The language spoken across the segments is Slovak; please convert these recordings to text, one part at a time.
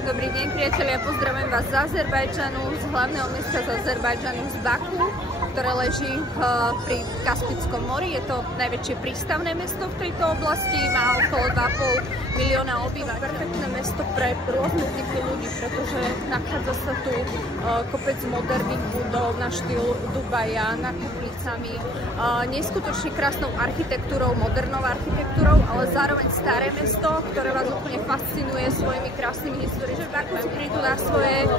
Dobrý deň, priatelia, pozdravujem vás z Azerbajdžanu, z hlavného mesta z Azerbajdžanu, z Baku, ktoré leží pri Kaspickom mori. Je to najväčšie prístavné mesto v tejto oblasti, má okolo 2,5 milióna obyvateľov. Perfektné mesto pre rôzne typy ľudí, pretože nachádza sa tu kopec moderných budov na štýl Dubaja, nakupnicami, neskutočne krásnou architektúrou, modernou architektúrou, ale zároveň staré mesto, ktoré vás úplne fascinuje svojimi krásnymi historiami. V Baku si prídu na svoje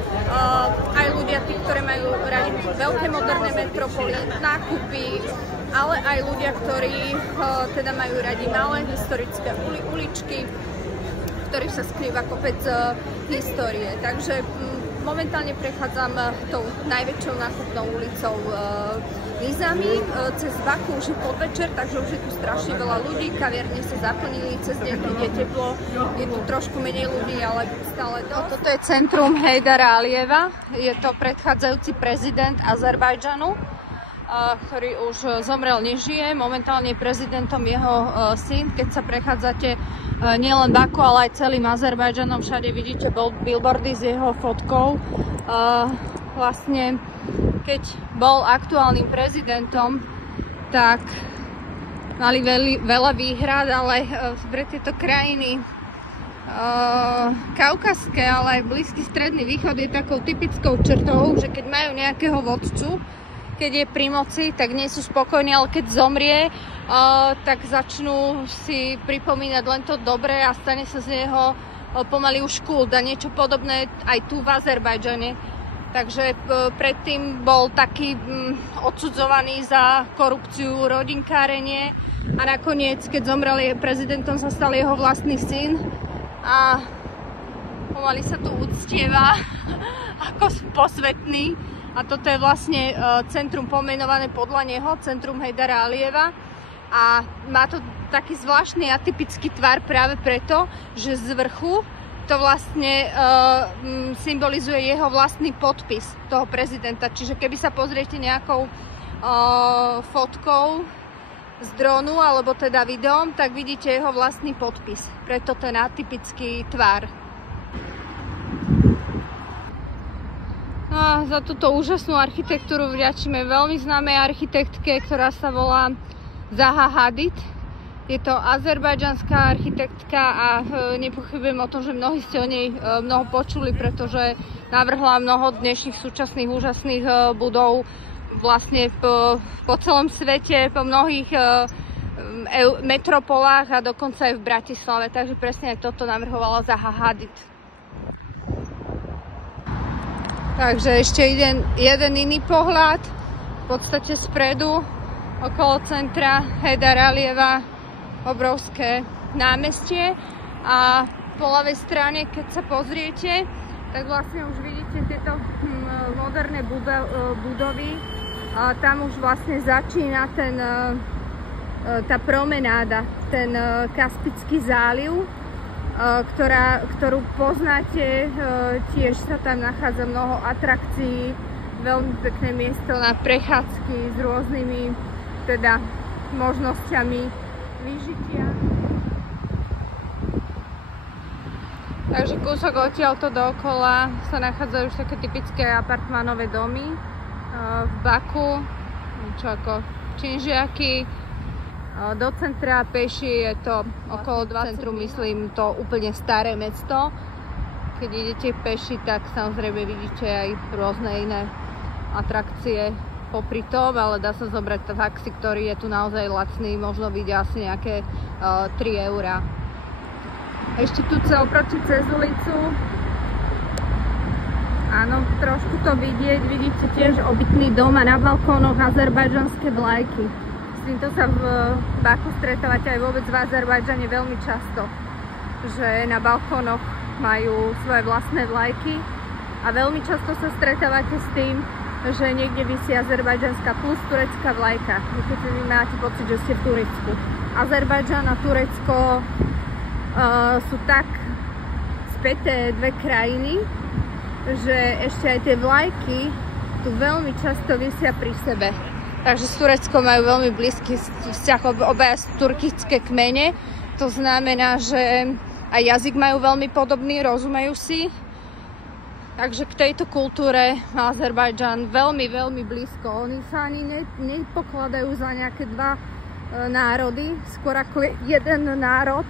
aj ľudia, tí, ktorí majú radi veľké moderné metropoly, nákupy, ale aj ľudia, ktorí teda majú radi malé historické uličky, v ktorých sa skrýva kopec histórie. Takže momentálne prechádzam tou najväčšou nákupnou ulicou Nizami. Cez Baku už je podvečer, takže už je tu strašne veľa ľudí, kaviarne sa zaplnili, cez deň je teplo, je tu trošku menej ľudí, ale stále to. Toto je centrum Hejdara Alijeva, je to predchádzajúci prezident Azerbajdžanu, ktorý už zomrel, nežije. Momentálne je prezidentom jeho syn. Keď sa prechádzate nielen Baku, ale aj celým Azerbajdžanom, všade vidíte billboardy s jeho fotkou. Vlastne, keď bol aktuálnym prezidentom, tak mali veľa výhrad, ale pre tieto krajiny kaukazské, ale aj Blízky stredný východ je takou typickou črtou, že keď majú nejakého vodcu, keď je pri moci, tak nie sú spokojní, ale keď zomrie, tak začnú si pripomínať len to dobré a stane sa z neho pomaly už kult a niečo podobné aj tu v Azerbajdžane. Takže predtým bol taký odsudzovaný za korupciu, rodinkárenie a nakoniec, keď zomrel prezidentom, sa stal jeho vlastný syn a pomaly sa tu uctieva ako posvetný. A toto je vlastne centrum pomenované podľa neho, centrum Hejdara Alijeva. A má to taký zvláštny atypický tvar práve preto, že z vrchu to vlastne symbolizuje jeho vlastný podpis toho prezidenta. Čiže keby sa pozriete nejakou fotkou z dronu alebo teda videom, tak vidíte jeho vlastný podpis. Preto ten atypický tvar. No a za túto úžasnú architektúru vďačíme veľmi známej architektke, ktorá sa volá Zaha Hadid. Je to azerbajdžanská architektka a nepochybujem o tom, že mnohí ste o nej mnoho počuli, pretože navrhla mnoho dnešných súčasných úžasných budov vlastne po celom svete, po mnohých metropolách a dokonca aj v Bratislave. Takže presne aj toto navrhovala Zaha Hadid. Takže ešte jeden iný pohľad, v podstate spredu, okolo centra Hejdara Alijeva, obrovské námestie a po ľavej strane, keď sa pozriete, tak vlastne už vidíte tieto moderné budovy a tam už vlastne začína tá promenáda, ten Kaspický záliv, ktorú poznáte, tiež sa tam nachádza mnoho atrakcií, veľmi pekné miesto na prechádzky s rôznymi teda možnosťami vyžitia. Takže kúsok odtiaľto dookola sa nachádzajú už také typické apartmánové domy v Baku, čo ako činžiaky. Do centra peši je to okolo 20 centrum, myslím, to úplne staré mesto. Keď idete peši, tak samozrejme vidíte aj rôzne iné atrakcie popri tom, ale dá sa zobrať taxi, ktorý je tu naozaj lacný, možno vidia asi nejaké 3 eurá. Ešte tu oproti cez ulicu, áno, trošku to vidieť, vidíte tiež obytný dom a na balkónoch azerbajdžanské vlajky. S týmto sa v Baku stretávate aj vôbec v Azerbajdžane veľmi často, že na balkónoch majú svoje vlastné vlajky a veľmi často sa stretávate s tým, že niekde visí azerbajdžanská plus turecká vlajka. Keď vy máte pocit, že ste v Turecku. Azerbajdžan a Turecko sú tak späté dve krajiny, že ešte aj tie vlajky tu veľmi často visia pri sebe. Takže s Tureckom majú veľmi blízky vzťah, obaja turkické kmene. To znamená, že aj jazyk majú veľmi podobný, rozumejú si. Takže k tejto kultúre má Azerbajdžan veľmi, veľmi blízko. Oni sa ani nepokladajú za nejaké dva národy, skôr ako jeden národ,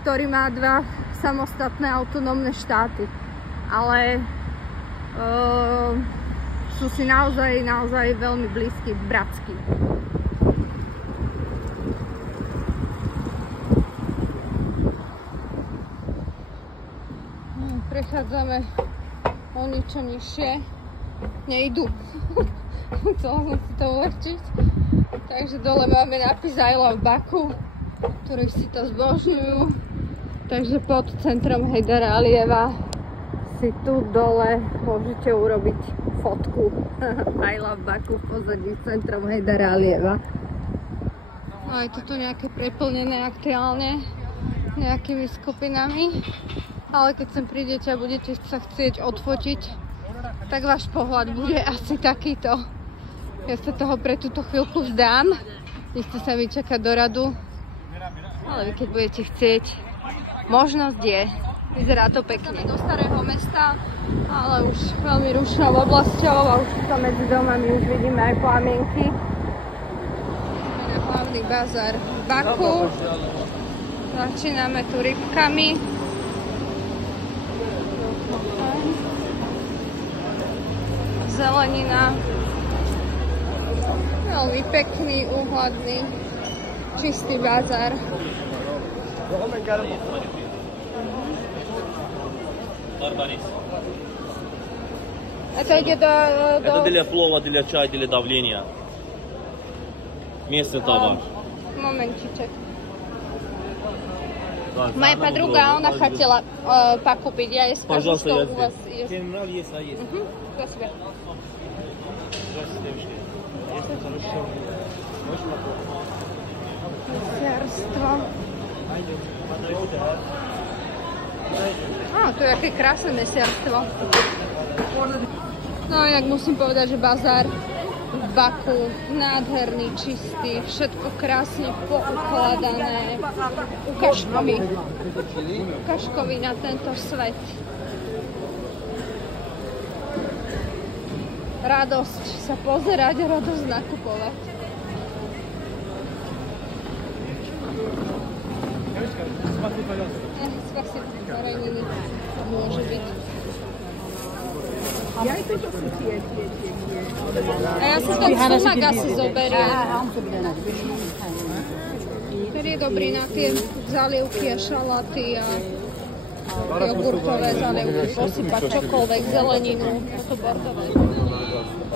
ktorý má dva samostatné autonómne štáty. Ale sú si naozaj veľmi blízky, bratskí. Prechádzame o niečo nižšie. Nejdu. Musím si to uľahčiť. Takže dole máme nápis I love Baku, ktorí si to zbožňujú. Takže pod centrom Heydara Alijeva si tu dole môžete urobiť fotku I love Baku v pozadí centrom Heydara Alijeva. A je to tu nejaké preplnené aktuálne nejakými skupinami. Ale keď sem prídete a budete sa chcieť odfotiť, tak váš pohľad bude asi takýto. Ja sa toho pre túto chvíľku vzdám. Nechce sa mi čakať do radu. Ale vy keď budete chcieť, možnosť je. Vyzerá to pekne. Do starého mesta, ale už veľmi rušnou oblasťou a už sa medzi domami už vidíme aj plamienky. Na hlavný bazár v Baku. Začíname tu rybkami. Zelenina. Veľmi pekný, úhľadný, čistý bazár. Это ide до... Это для плова, для чая, для давления. Местный товар. Моментичек. Моя подруга, она хотела покупить. Я ей скажу, что у вас есть. Есть, а есть. Спасибо. Здравствуйте, девушки. Если хорошо, можешь попробовать? Месерство. To je aké krásne mesierstvo. No inak musím povedať, že bazár v Baku nádherný, čistý, všetko krásne poukladané. Ukážkový na tento svet. Radosť sa pozerať, radosť nakupovať. Spasibo, reniny môže byť. A ja si ten sumak asi zoberiem. Ktorý je dobrý na tie zalievky a šalaty a jogurtové zalievky, posypať čokoľvek, zeleninu, toto bordové.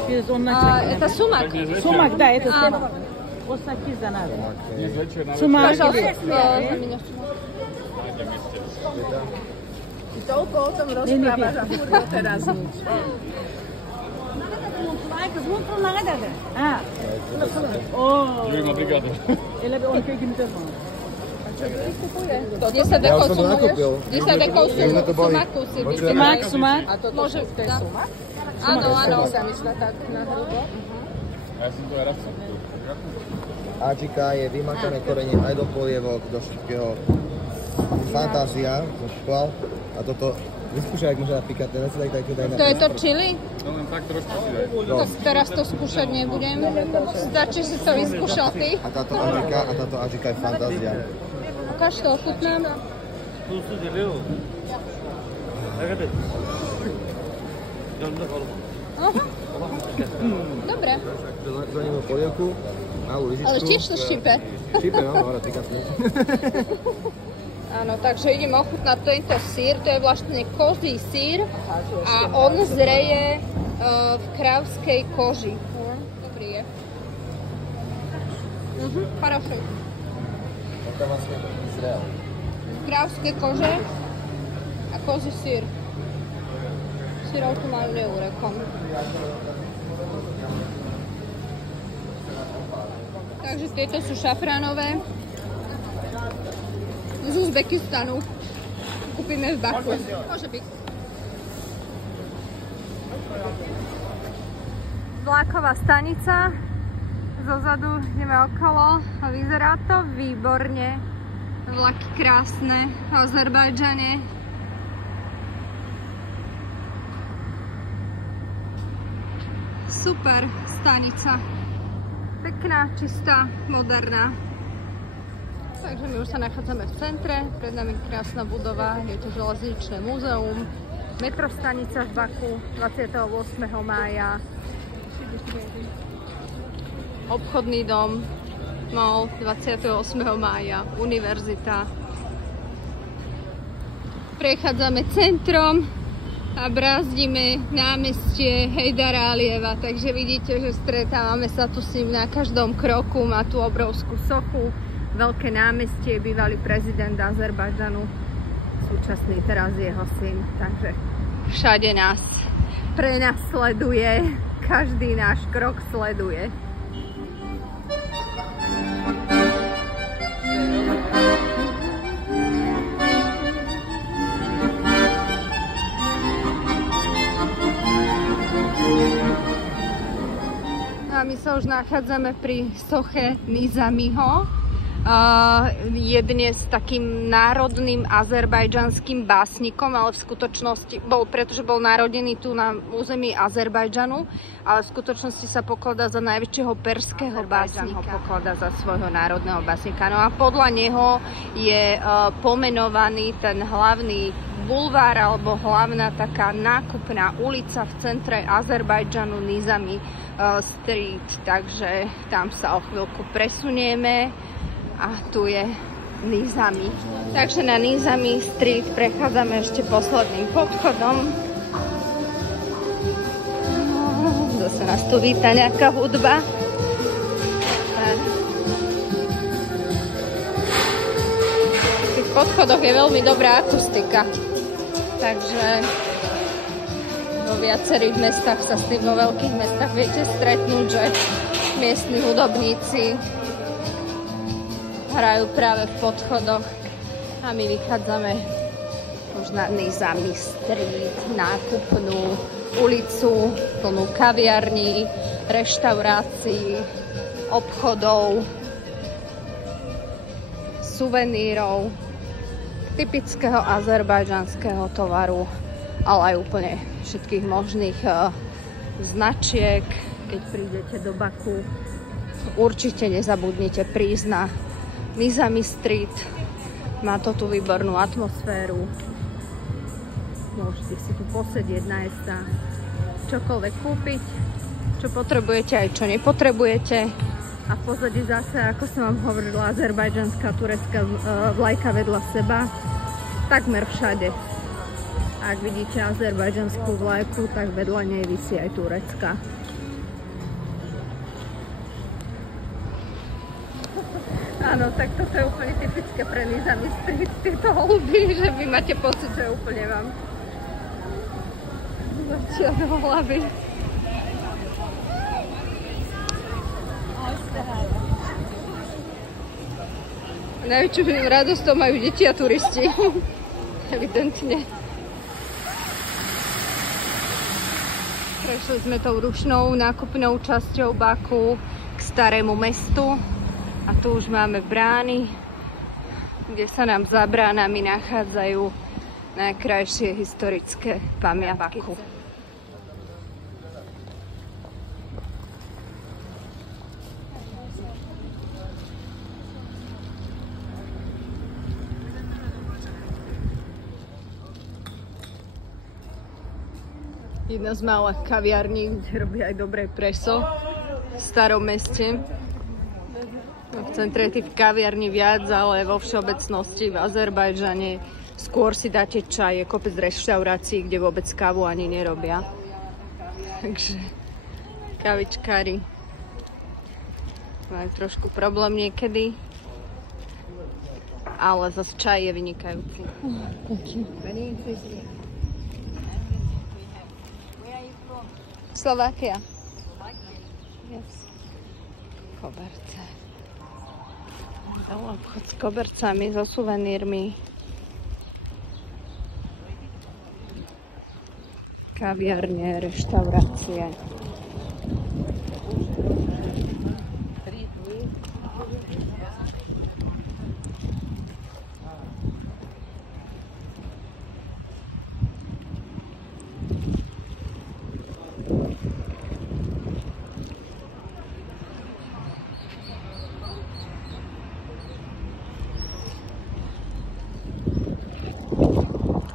Это сумак? Сумак, да, это сумак. Осаки за нас. Сумак. Пожалуйста, за меня сумак. Toľko o tom rozprávaš a furt teraz nič. Kde sa dekol sumaku si vyberaj. Sumak. Môže byť. Áno, áno. Adžika je vymakané korenie aj do polievok, do všetkého. Fantázia, som škoval. A toto, vyskúšaj, ak môže napíkať, ten si tak daj na... To je to chili? No len tak trošku si daj. Tak teraz to skúšať nebudem. Stačí, že si to vyskúšal ty. A táto Adžika je fantázia. Ukáž to, ochutnám. Aha. Dobre. Za ním polievku, malú lyžičku. Ale tiež to štípe. Štípe, no, dobre, pikantne. Áno, takže idem ochutnať tento sír, to je vlastne kozí sír a on zreje v krávskej koži. Dobrý je. Хорошо. To vlastne zrel. Krávské kože a kozí sír. Sírov tu majú neurekom. Takže tieto sú šafránové. Z Uzbekistanu. Kúpime v Baku. Môže byť. Vláková stanica. Zozadu ideme okolo a vyzerá to výborne. Vlaky krásne v Azerbajdžane. Super stanica. Pekná, čistá, moderná. Takže my už sa nachádzame v centre, pred nami krásna budova, je to železničné múzeum, metrostanica v Baku 28. mája, obchodný dom, mall 28. mája, univerzita. Prechádzame centrom a brázdime námestie Hejdara Alijeva, takže vidíte, že stretávame sa tu s ním na každom kroku, má tu obrovskú sochu, veľké námestie, bývalý prezident Azerbajdžanu, súčasný teraz jeho syn, takže všade nás prenasleduje, každý náš krok sleduje. My sa už nachádzame pri soche Nizamiho. Je dnes takým národným azerbajdžanským básnikom, ale v skutočnosti pretože bol narodený tu na území Azerbajdžanu, ale v skutočnosti sa pokladá za najväčšieho perského básnika. Pokladá za svojho národného básnika. No a podľa neho je pomenovaný ten hlavný bulvár alebo hlavná taká nákupná ulica v centre Azerbajdžanu Nizami Street, takže tam sa o chvíľku presunieme a tu je Nizami. Takže na Nizami Street prechádzame ešte posledným podchodom. Zase nás tu víta nejaká hudba. V tých podchodoch je veľmi dobrá akustika, takže vo viacerých mestách sa s tým, vo veľkých mestách viete stretnúť, že miestni hudobníci hrajú práve v podchodoch a my vychádzame už na Nizami Street, nákupnú ulicu plnú kaviarní, reštaurácií, obchodov, suvenírov, typického azerbajdžanského tovaru, ale aj úplne všetkých možných značiek. Keď prídete do Baku, určite nezabudnite prísť na Nizami Street. Má to tu výbornú atmosféru. Môžete si tu posedieť, nájsť sa, čokoľvek kúpiť, čo potrebujete aj čo nepotrebujete. A v pozadí zase, ako som vám hovorila, azerbajdžanská, turecká vlajka vedľa seba, takmer všade. Ak vidíte azerbajdžanskú vlajku, tak vedľa nej visí aj turecká. Áno, tak toto je úplne typické pre Nizami Street, tieto holuby, že vy máte pocit, že úplne vám začia do hlavy. Najväčšiu radosť to majú deti a turisti. Evidentne. Prešli sme tou rušnou nákupnou časťou Baku k starému mestu a tu už máme brány, kde sa nám za bránami nachádzajú najkrajšie historické pamiatky. Jedna z mála kaviarní, kde robí aj dobré preso v starom meste. V centre je tých kaviarní viac, ale vo všeobecnosti v Azerbajdžane skôr si dáte čaj, je kopec reštaurácií, kde vôbec kávu ani nerobia. Takže kavičkári majú trošku problém niekedy, ale zase čaj je vynikajúci. Slovakia. Yes. Koberce. Obchod s kobercami, so suvenírmi. Kaviarne, reštaurácie.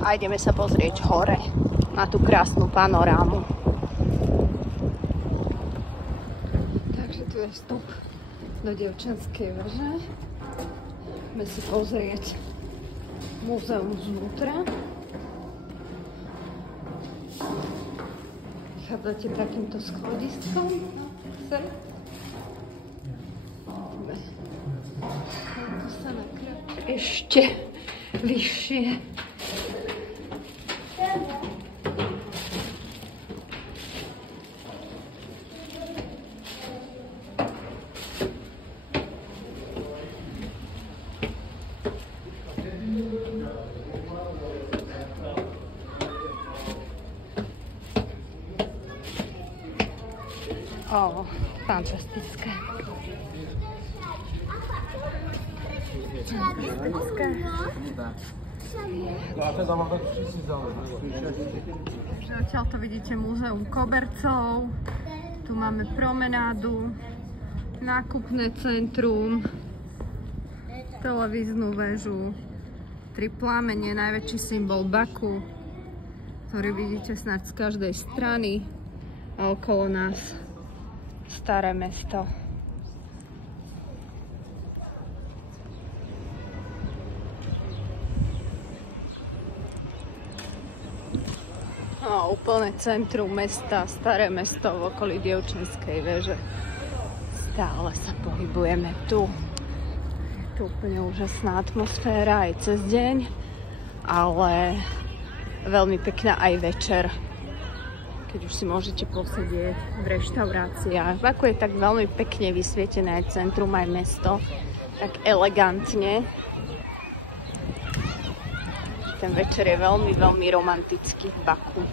a ideme sa pozrieť hore na tú krásnu panorámu. Takže tu je vstup do Dievčenskej veže. Ideme si pozrieť múzeum znútra. Vychádzate takýmto schodiskom. Ešte vyššie. O, fantastické. Zatiaľ to vidíte múzeum kobercov, tu máme promenádu, nákupné centrum, televíznu väžu, 3 plámene, najväčší symbol Baku, ktorý vidíte snáď z každej strany, a okolo nás staré mesto. No, úplne centrum mesta, staré mesto v okolí Dievčenskej veže. Stále sa pohybujeme tu. Je tu úplne úžasná atmosféra aj cez deň, ale veľmi pekná aj večer, keď už si môžete posedieť v reštauráciách. Baku je tak veľmi pekne vysvietené aj centrum, aj mesto, tak elegantne. Ten večer je veľmi, veľmi romantický v Baku.